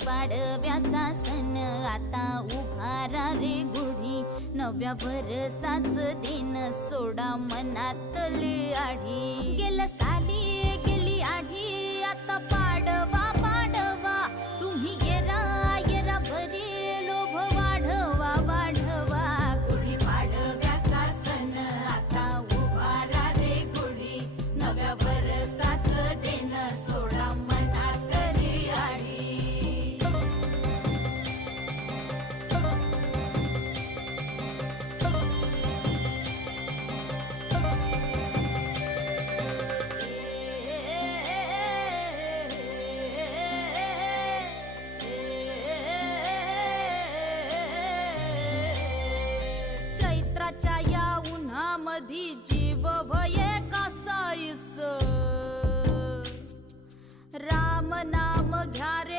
पाडव्याचा सण आता उभारा रे गुढी, नव्या वर्षाच दिन सोडा मनातली आढी. गेल्या साली गेली आढी, आता पाडवा पाडवा, तुम्ही येरा येरा बरी लोभ वाढवा वाढवा. गुढी पाडव्याचा सण आता उभारा रे गुढी, नव्या वर्षाच दिन सोडा मनातली आढी. चैत्राच्या या उन्हामधी जीव भये कासाईस, राम नाम घ्या